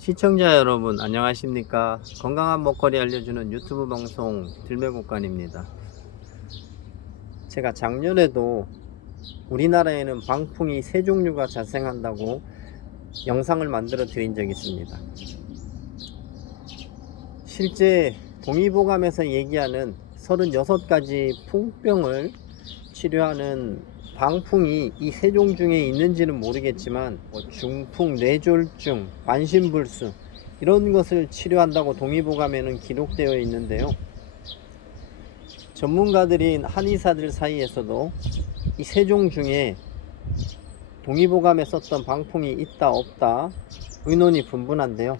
시청자 여러분 안녕하십니까. 건강한 먹거리 알려주는 유튜브 방송 들매곡간입니다. 제가 작년에도 우리나라에는 방풍이 세 종류가 자생한다고 영상을 만들어 드린 적이 있습니다. 실제 동의보감에서 얘기하는 36가지 풍병을 치료하는 방풍이 이 세 종 중에 있는지는 모르겠지만 중풍, 뇌졸중, 만신불수 이런 것을 치료한다고 동의보감에는 기록되어 있는데요. 전문가들인 한의사들 사이에서도 이 세 종 중에 동의보감에 썼던 방풍이 있다 없다 의논이 분분한데요.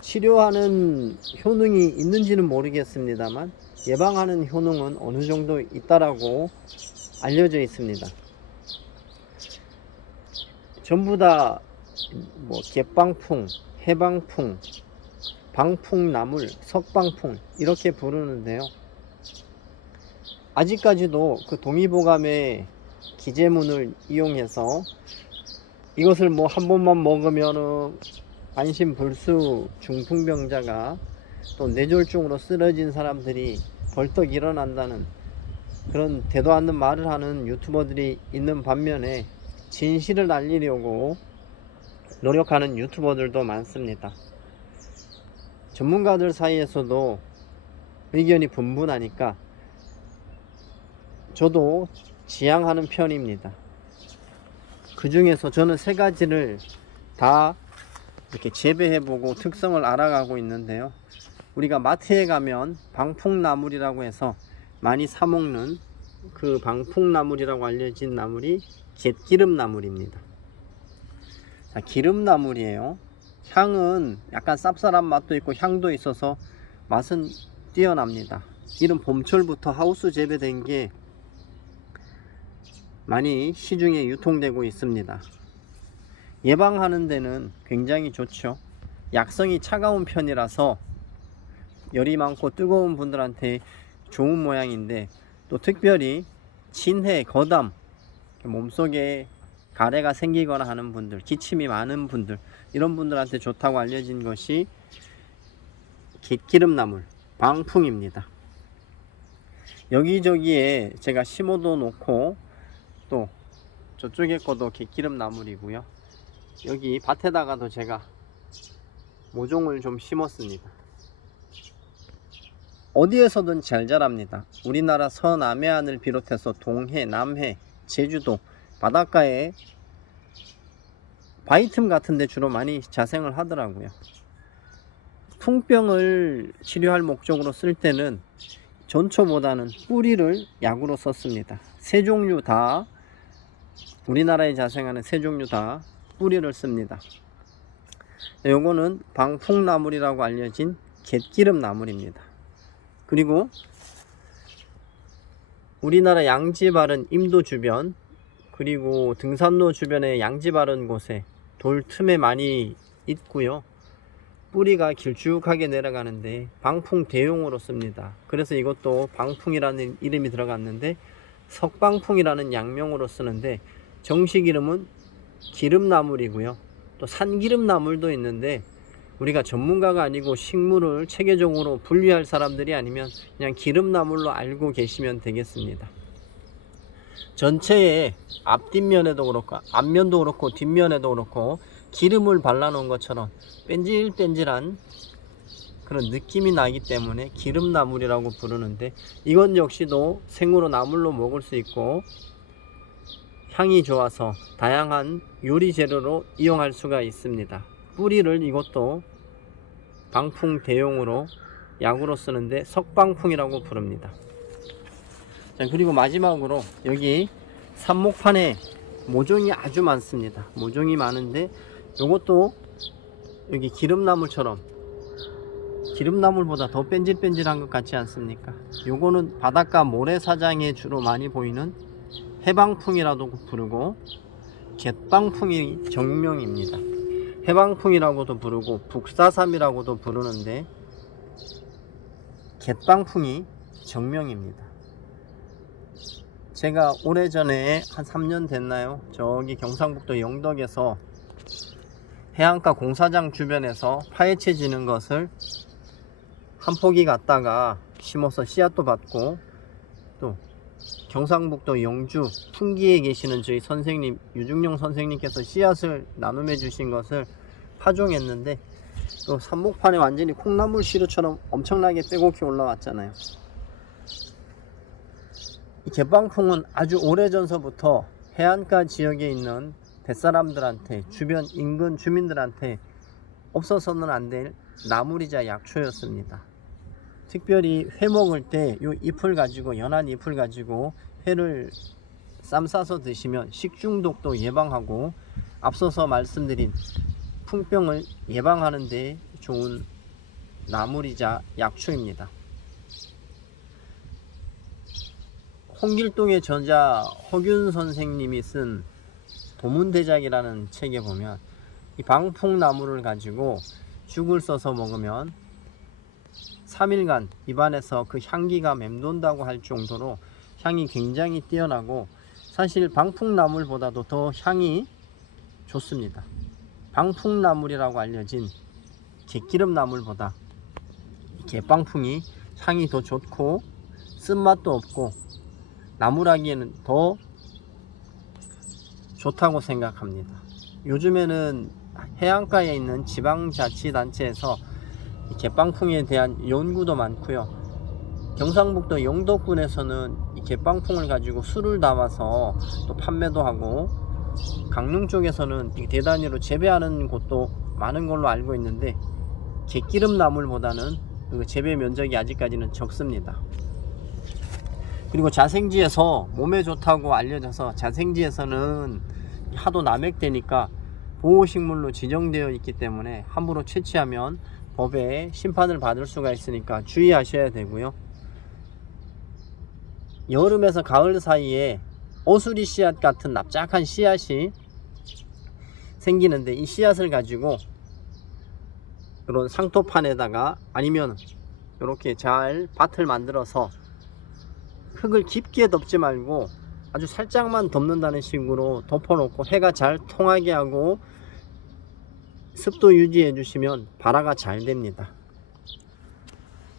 치료하는 효능이 있는지는 모르겠습니다만 예방하는 효능은 어느 정도 있다라고 알려져 있습니다. 전부 다 갯방풍, 해방풍, 방풍나물, 석방풍 이렇게 부르는데요. 아직까지도 그 동의보감의 기재문을 이용해서 이것을 한 번만 먹으면은 만신불수 중풍병자가 또 뇌졸중으로 쓰러진 사람들이 벌떡 일어난다는 그런 대도 않는 말을 하는 유튜버들이 있는 반면에 진실을 알리려고 노력하는 유튜버들도 많습니다. 전문가들 사이에서도 의견이 분분하니까 저도 지향하는 편입니다. 그 중에서 저는 세 가지를 다 이렇게 재배해보고 특성을 알아가고 있는데요. 우리가 마트에 가면 방풍나물이라고 해서 많이 사먹는 그 방풍나물이라고 알려진 나물이 갯기름나물입니다. 자, 기름나물이에요. 향은 약간 쌉쌀한 맛도 있고 향도 있어서 맛은 뛰어납니다. 이른 봄철부터 하우스 재배된 게 많이 시중에 유통되고 있습니다. 예방하는 데는 굉장히 좋죠. 약성이 차가운 편이라서 열이 많고 뜨거운 분들한테 좋은 모양인데 또 특별히 진해, 거담, 몸속에 가래가 생기거나 하는 분들, 기침이 많은 분들 이런 분들한테 좋다고 알려진 것이 갯기름나물, 방풍입니다. 여기저기에 제가 심어도 놓고 또 저쪽에 거도 갯기름나물이고요. 여기 밭에다가도 제가 모종을 좀 심었습니다. 어디에서든 잘 자랍니다. 우리나라 서남해안을 비롯해서 동해, 남해, 제주도 바닷가에 바위 틈 같은 데 주로 많이 자생을 하더라고요. 풍병을 치료할 목적으로 쓸 때는 전초보다는 뿌리를 약으로 썼습니다. 세 종류 다 우리나라에 자생하는 세 종류 다 뿌리를 씁니다. 요거는 방풍나물이라고 알려진 갯기름나물입니다. 그리고 우리나라 양지 바른 임도 주변 그리고 등산로 주변에 양지 바른 곳에 돌 틈에 많이 있고요. 뿌리가 길쭉하게 내려가는데 방풍 대용으로 씁니다. 그래서 이것도 방풍이라는 이름이 들어갔는데 석방풍이라는 약명으로 쓰는데 정식 이름은 기름나물이고요. 또 산기름나물도 있는데 우리가 전문가가 아니고 식물을 체계적으로 분류할 사람들이 아니면 그냥 기름나물로 알고 계시면 되겠습니다. 전체에 앞뒷면에도 그렇고 앞면도 그렇고 뒷면에도 그렇고 기름을 발라 놓은 것처럼 뺀질뺀질한 그런 느낌이 나기 때문에 기름나물이라고 부르는데 이건 역시도 생으로 나물로 먹을 수 있고 향이 좋아서 다양한 요리 재료로 이용할 수가 있습니다. 뿌리를 이것도 방풍 대용으로 약으로 쓰는데 석방풍이라고 부릅니다. 자, 그리고 마지막으로 여기 삽목판에 모종이 아주 많습니다. 모종이 많은데 이것도 여기 기름나물처럼 기름나물보다 더 뺀질뺀질한 것 같지 않습니까? 요거는 바닷가 모래사장에 주로 많이 보이는 해방풍이라도 부르고 갯방풍이 정명입니다. 해방풍이라고도 부르고 북사삼이라고도 부르는데 갯방풍이 정명입니다. 제가 오래전에 한 3년 됐나요? 저기 경상북도 영덕에서 해안가 공사장 주변에서 파헤쳐지는 것을 한 포기 갖다가 심어서 씨앗도 받고, 또 경상북도 영주 풍기에 계시는 저희 선생님 유중용 선생님께서 씨앗을 나눔해 주신 것을 파종했는데, 또 삼목판에 완전히 콩나물 시루처럼 엄청나게 빼곡히 올라왔잖아요. 이 갯방풍은 아주 오래전서부터 해안가 지역에 있는 뱃사람들한테, 주변 인근 주민들한테 없어서는 안 될 나물이자 약초였습니다. 특별히 회 먹을 때 이 잎을 가지고, 연한 잎을 가지고 회를 쌈 싸서 드시면 식중독도 예방하고 앞서서 말씀드린 풍병을 예방하는 데 좋은 나물이자 약초입니다. 홍길동의 저자 허균 선생님이 쓴 도문대작이라는 책에 보면 이 방풍나무를 가지고 죽을 써서 먹으면 3일간 입안에서 그 향기가 맴돈다고 할 정도로 향이 굉장히 뛰어나고, 사실 방풍나물보다도 더 향이 좋습니다. 방풍나물이라고 알려진 갯기름나물보다 갯방풍이 향이 더 좋고 쓴맛도 없고 나물하기에는 더 좋다고 생각합니다. 요즘에는 해안가에 있는 지방자치단체에서 갯방풍에 대한 연구도 많고요. 경상북도 영도군에서는 이 갯방풍을 가지고 술을 담아서 또 판매도 하고, 강릉 쪽에서는 대단위로 재배하는 곳도 많은 걸로 알고 있는데, 갯기름나물보다는 그 재배 면적이 아직까지는 적습니다. 그리고 자생지에서 몸에 좋다고 알려져서, 자생지에서는 하도 남획되니까 보호식물로 지정되어 있기 때문에 함부로 채취하면 법에 심판을 받을 수가 있으니까 주의하셔야 되고요. 여름에서 가을 사이에 오수리 씨앗 같은 납작한 씨앗이 생기는데, 이 씨앗을 가지고 이런 상토판에다가, 아니면 이렇게 잘 밭을 만들어서 흙을 깊게 덮지 말고 아주 살짝만 덮는다는 식으로 덮어놓고 해가 잘 통하게 하고 습도 유지해 주시면 발화가 잘 됩니다.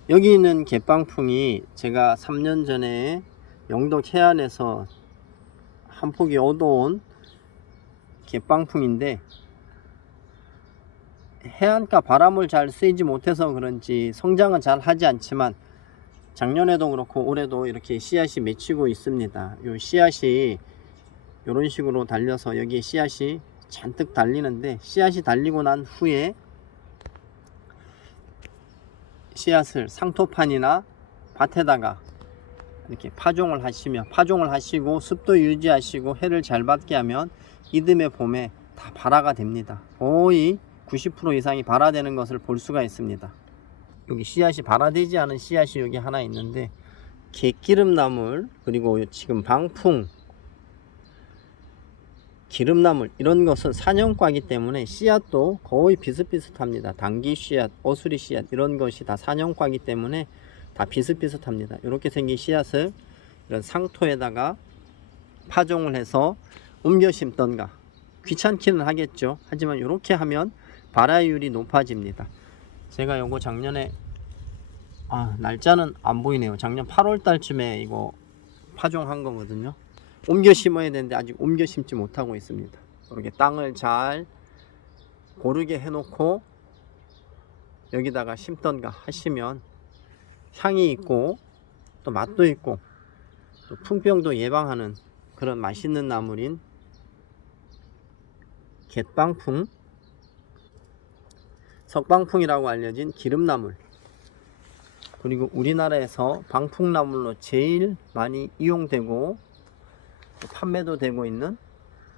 여기 있는 갯방풍이 제가 3년 전에 영덕 해안에서 한 포기 얻어온 갯방풍인데, 해안가 바람을 잘 쐬지 못해서 그런지 성장은 잘 하지 않지만 작년에도 그렇고 올해도 이렇게 씨앗이 맺히고 있습니다. 이 씨앗이 이런 식으로 달려서 여기에 씨앗이 잔뜩 달리는데, 씨앗이 달리고 난 후에 씨앗을 상토판이나 밭에다가 이렇게 파종을 하시고 습도 유지하시고 해를 잘 받게 하면 이듬해 봄에 다 발화가 됩니다. 거의 90% 이상이 발화되는 것을 볼 수가 있습니다. 여기 씨앗이 발화되지 않은 씨앗이 여기 하나 있는데, 갯기름나물, 그리고 지금 방풍, 기름나물, 이런 것은 사년과이기 때문에 씨앗도 거의 비슷비슷합니다. 당귀 씨앗, 어수리 씨앗, 이런 것이 다 사년과이기 때문에 다 비슷비슷합니다. 이렇게 생긴 씨앗을 이런 상토에다가 파종을 해서 옮겨 심던가, 귀찮기는 하겠죠. 하지만 이렇게 하면 발화율이 높아집니다. 제가 요거 작년에, 날짜는 안 보이네요. 작년 8월 달쯤에 이거 파종한 거거든요. 옮겨 심어야 되는데 아직 옮겨 심지 못하고 있습니다. 이렇게 땅을 잘 고르게 해놓고 여기다가 심던가 하시면 향이 있고 또 맛도 있고 또 풍병도 예방하는 그런 맛있는 나물인 갯방풍, 석방풍이라고 알려진 기름나물, 그리고 우리나라에서 방풍나물로 제일 많이 이용되고 판매도 되고 있는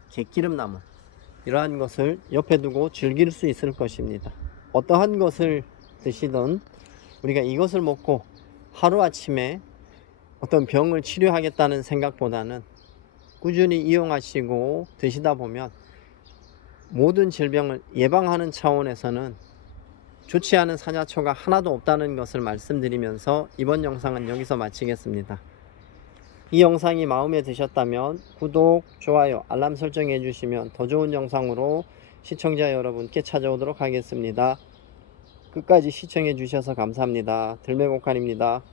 갯기름나물, 이러한 것을 옆에 두고 즐길 수 있을 것입니다. 어떠한 것을 드시든 우리가 이것을 먹고 하루아침에 어떤 병을 치료하겠다는 생각보다는 꾸준히 이용하시고 드시다 보면 모든 질병을 예방하는 차원에서는 좋지 않은 산야초가 하나도 없다는 것을 말씀드리면서 이번 영상은 여기서 마치겠습니다. 이 영상이 마음에 드셨다면 구독, 좋아요, 알람 설정해 주시면 더 좋은 영상으로 시청자 여러분께 찾아오도록 하겠습니다. 끝까지 시청해 주셔서 감사합니다. 들매곡간입니다.